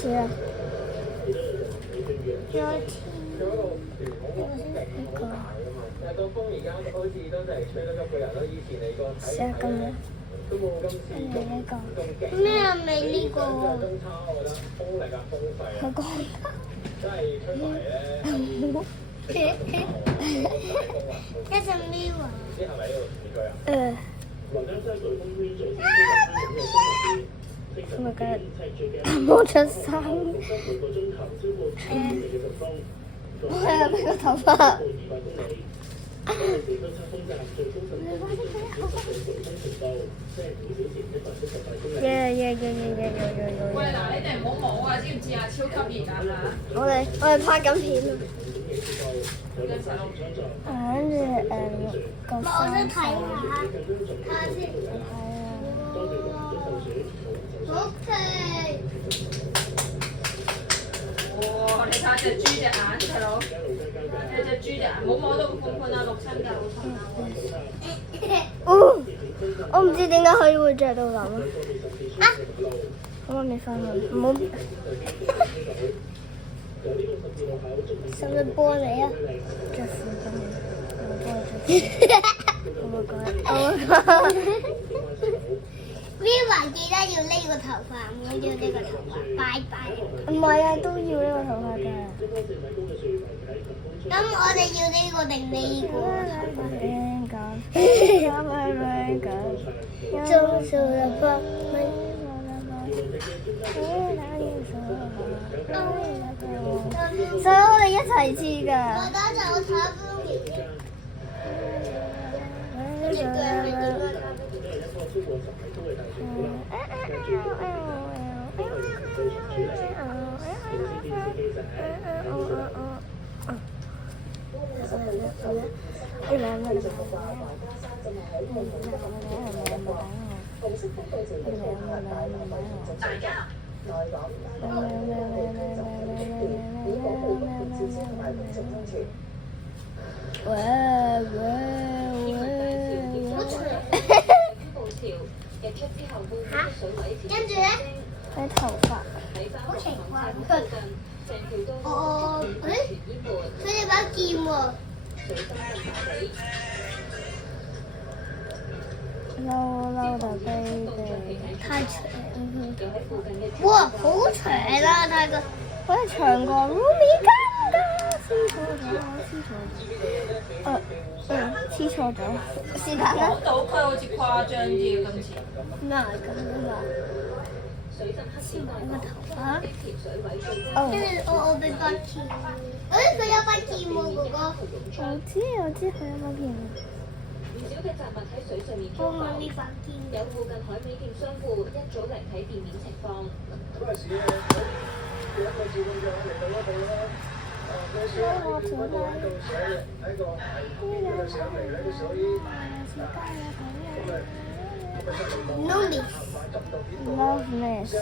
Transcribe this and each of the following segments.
似啊？有天，試下咁樣。跟住呢個。咩啊？未呢個？佢講。一隻喵啊！係咪嘅？冇出聲。我係咪個頭髮？喂嗱，你哋唔好摸啊，知唔知啊？超級熱啊嚇！我哋拍緊片啊。跟住個我想睇下，睇下先。好奇！哇！你睇下隻豬隻眼，細佬，你隻豬隻眼冇摸到個罐罐啊，六親㗎，好痛啊！我唔知點解可以會着到咁啊！我未翻去，唔好。使唔使幫你啊？着褲咁樣，我幫你着。Viva 記得要呢個頭髮，唔好要呢個頭髮，拜拜。唔係啊，都要呢個頭髮㗎。咁我哋要呢個定呢個？中數啦噃。所以我哋一齊黐㗎。我等陣我睇 Viva。跟住腳係點啊？跟住咧，佢頭髮好奇怪，佢哋把劍喎。嬲到飛地，太長。哇，好長啦！睇個，好似長過 Ruby 㗎，黐錯咗，是但啦。摸到佢好似誇張啲啊，今次。咩嚟㗎？黐埋個頭髮。跟住我俾把劍。佢有把劍喎，哥哥。我知佢有把劍。唔少嘅雜物喺水上面漂我浮，問呢把劍。有附近海味店商戶一早嚟睇店面情況。Loveness.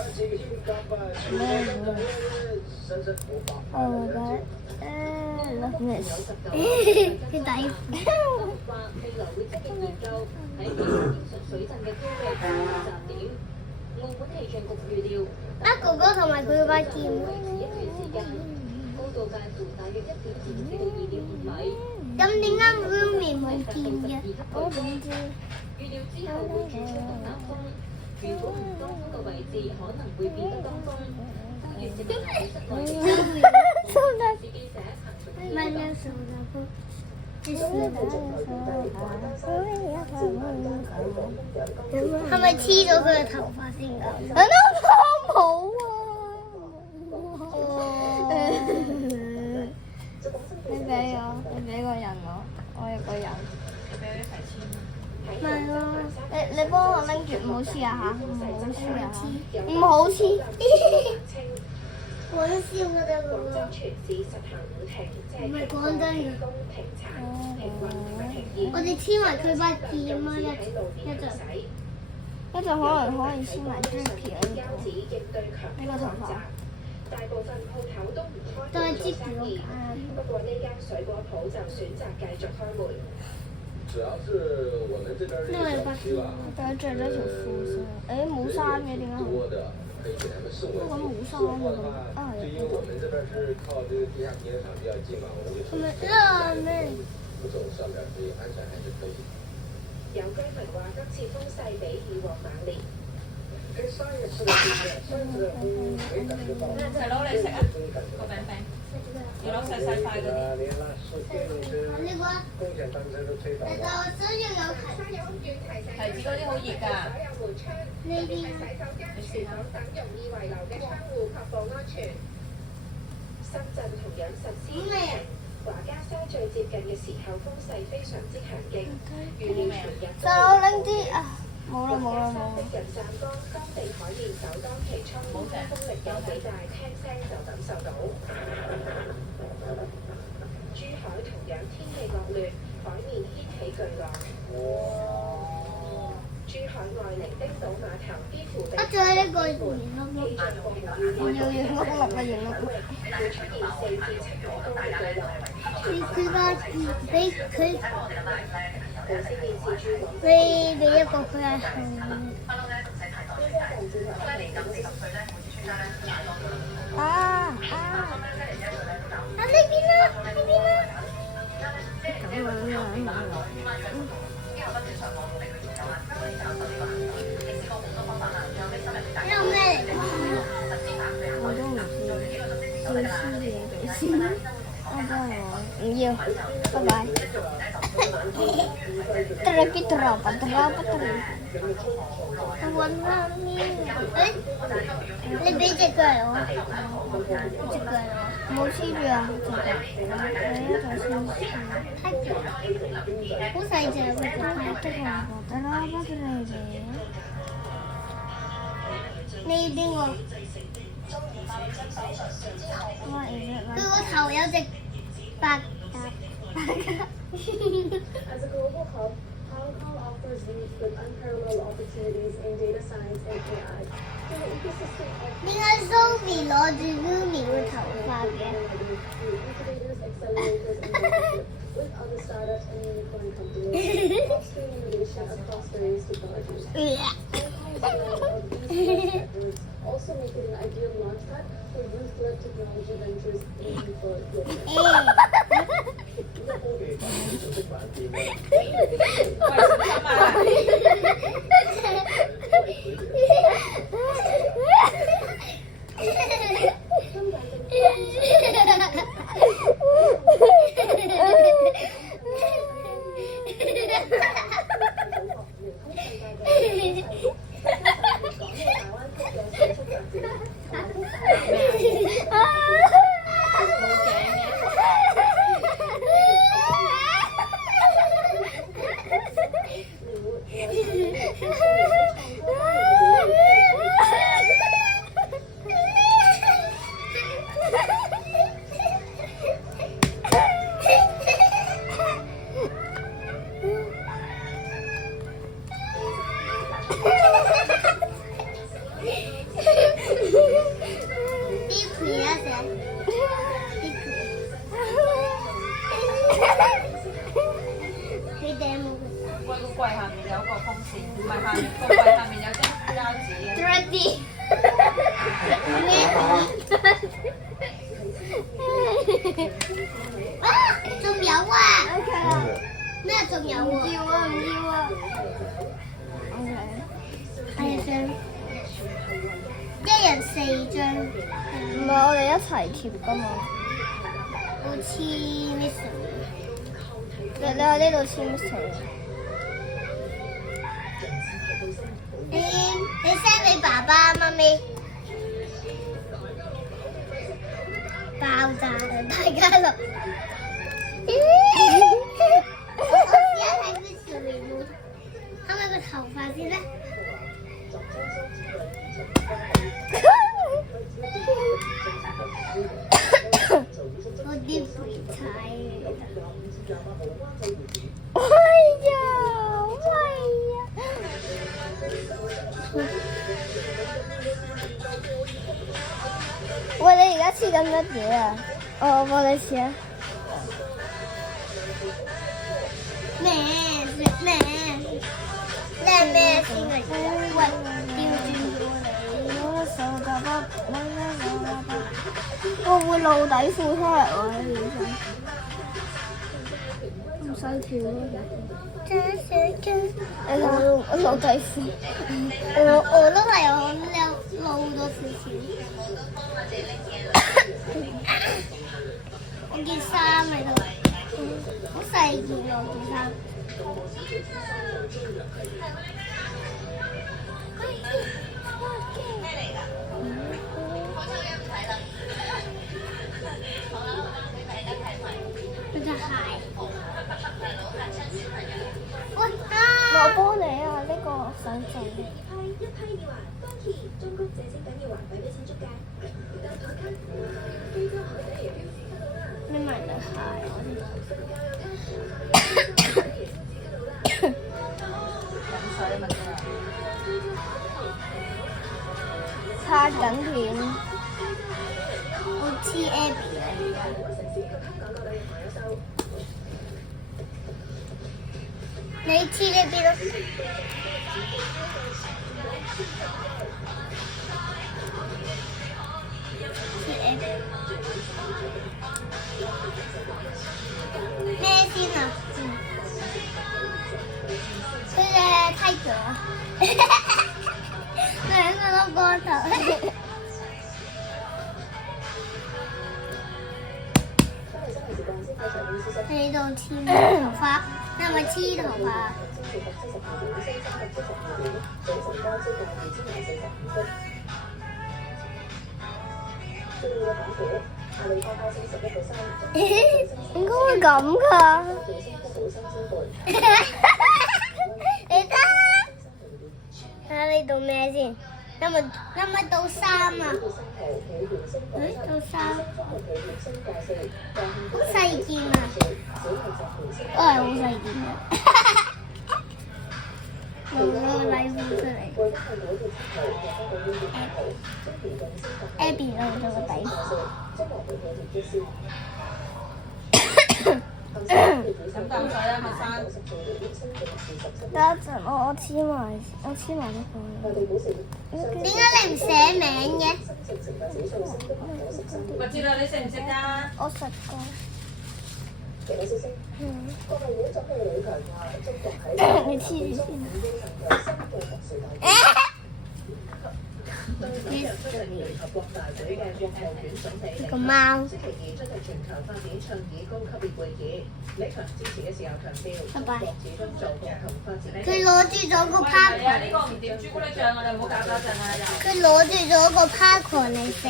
Oh my god. Loveness. 佢底。話未來會積極研究喺其他技術水浸嘅區域設立站點。澳門氣象局預料，哥哥同埋佢把劍。維持一段時間，高度介乎大約1.2至到2.5米。咁點解 Rumi 冇劍嘅？我點知？預料之後會轉出東南風，如果唔東風嘅位置可能會變得東風。呼籲市民喺室內停車，司機寫行動慢手的風。係咪黐咗佢嘅頭髮先㗎？冇啊！你俾個人我有個人。咪咯，你幫我拎住，唔好黐啊嚇！唔好黐。講笑㗎咋嗰個。唔係講真嘅。我哋黐埋佢把劍啊！一陣可以黐埋 Drippy 呢個頭髮。都係 Drippy 不過呢間水果鋪就選擇繼續開門。都係着咗條褲先。冇衫嘅點解？可以给他们送过去。不過冇衫送貨的話啊，就因为我们这边是靠这个地下停车场比較近嘛，我们就係咪拉咩？不走上边，所以安全还是可以。有居民話今次風勢比以往猛烈。跟上一次的比，上一次的風沒感覺到。係攞嚟食啊個餅餅，要攞細細塊嗰啲。連那樹電車、呢個共享單車都推倒但係了。我想要有提有屋苑提醒提子嗰啲好熱㗎，所有門窗，呢啲洗手間、廚房等容易遺留嘅窗戶確保安全。深圳同樣實施疫情，華家沙最接近嘅時候風勢非常之強勁，預料全日細佬拎啲啊！冇啦冇啦冇啦！人湛江當地海面首當其衝，風力有幾大，聽聲就感受到。珠海同樣天氣惡劣，海面掀起巨浪。珠海愛玲冰島碼頭幾乎被啊，仲有呢個圓碌碌，氣象部門我要圓碌碌啊圓碌碌。會出現4至7米高嘅巨浪。佢把俾佢無線電視駐廣州俾一個佢係紅啊啊！啊呢邊啦呢邊啦！咁樣啊！呢個咩嚟㗎？我都唔知，要黐嘢俾先。我真係唔要，拜拜。我揾翻邊？誒，你俾隻腳嚟我，隻腳嚟我，冇黐住啊！隻腳，你一陣先黐。太腳，好細隻嗰隻，得啦，得啦，不得嚟嘅。你要邊個？佢個頭有隻白鴿。As a global hub, Hong Kong offers youth with unparalleled opportunities in data science and AI. In the ecosystem of 點解 Sophie 攞住 Lumi 個頭髮嘅？ through incubators, accelerators, and partnership with other startups and unicorn companies, fostering innovation across various technologies. Hong Kong's blend of these efforts also make it an ideal launchpad for youth-led technology ventures aiming for global. 喂，個櫃下面有個風扇，唔係下面個櫃下面有張膠紙嘅。仲有啊？咩仲有啊？唔要啊唔要啊！OK，係張，一人4張。唔係我哋一齊貼㗎嘛？我黐 Mystery。你喺呢度黐 Mystery。你 send 俾爸爸媽咪。爆炸啦！大家樂。我試下睇 Mystery 冇，係咪個頭髮先咧？我啲肥仔。喂呀！喂呀！喂，你而家黐緊乜嘢啊？我幫你黐啊！咩咩先嚟？喂，調轉咗你。我會露底褲出嚟喎，呢件衫。唔使跳咯。我露底褲。我都係我露咗少少。我件衫喺度，好細件喎件衫。佢隻鞋。喂我幫你啊！呢個手仔。一批要還，Donkey，中谷這精品要還，快俾錢足價。但台卡，非洲海底椰標誌卡到啦。你買對鞋我擦緊片，我黐 Abby 啊！你黐呢邊咯。咩先啊？佢隻梯腳啊！兩個都光頭。你度黐頭髮，你係咪黐頭髮？應該會咁㗎。你睇下你到咩先？有咪到衫啊？到衫。好細件啊！都係好細件嘅。露咗個禮褲出嚟。Abby 露咗個底褲。飲啖水啊，學生。等一陣，我黐埋呢個。點解你唔寫名嘅？我知道你食唔食㗎？我食過。你黐住先。個貓。拜拜。佢攞住咗個係啊，呢個唔掂朱古力醬，我哋唔好搞多陣啊又。佢攞住咗個 popcorn 嚟食。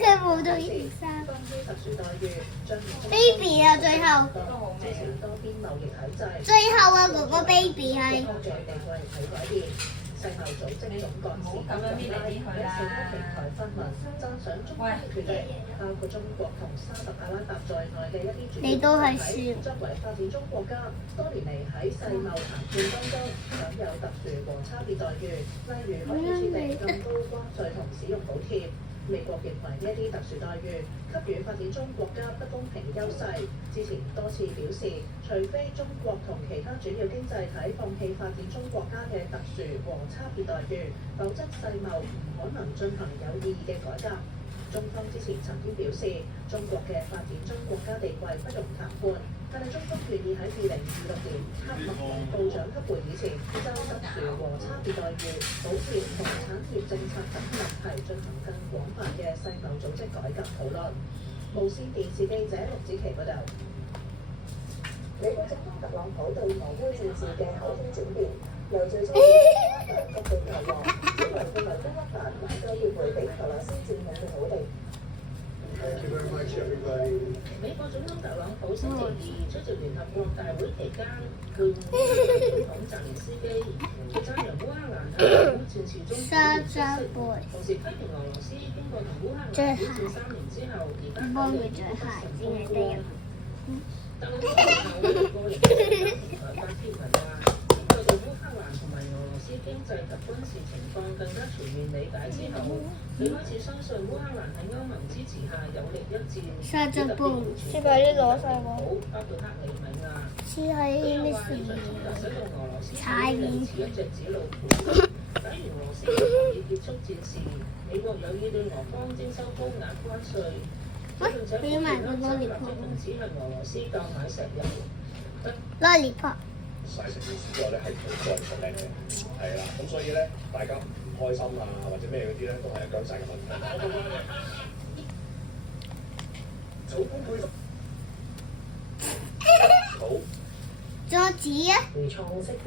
佢冇到呢件衫。Baby 啊，最後啊，哥哥 baby 係。世貿組織總幹事咁樣搣嚟搣去啦。讚賞中國決定，包括中國同沙特阿拉伯在內嘅一啲主要經濟體作為發展中國家，多年嚟喺世貿談判當中享有特殊和差別待遇，例如可以設定更高關稅同使用補貼。美國認為呢一啲特殊待遇給予發展中國家不公平優勢，之前多次表示，除非中國同其他主要經濟體放棄發展中國家嘅特殊和差別待遇，否則世貿唔可能進行有意義嘅改革。中方之前曾經表示，中國嘅發展中國家地位不容談判，但係中方願意喺2026年克默隆部長級會議前，就特殊和差別待遇、補貼同產業政策等問題進行更廣泛嘅世貿組織改革討論。無線電視記者陸子琪報導。美國總統特朗普對俄烏戰事嘅口風轉變，由最初不對投降，轉為認為烏克蘭能夠要回避俄羅斯佔領嘅土地。美國總統特朗普星期二出席聯合國大會期間，佢總統澤連斯基讚揚烏克蘭喺俄烏戰事中表現出色，同時批評俄羅斯經過同烏克蘭開戰3年之後，而家喺俄烏戰成功。但係呢個時候，個人嘅發言人話，經過對烏克克蘭同埋俄羅斯經濟及軍事情況更加全面理解之後，你開始相信烏克蘭喺歐盟支持下有力一戰，以及保護全球人民好，包括克里米亞。黐喺呢呢時使到俄羅斯踩面似一隻紙老虎。假如俄羅斯可以結束戰事，美國有意對俄方徵收高額關稅，並且呼籲歐洲立即停止向俄羅斯購買石油。Lollipop。晒成件事之後咧，係冇再出嚟嘅，係啦，咁所以咧，大家唔開心啊，或者咩嗰啲咧，都係僵晒嘅問題。草本配好。佐治啊！創式嘅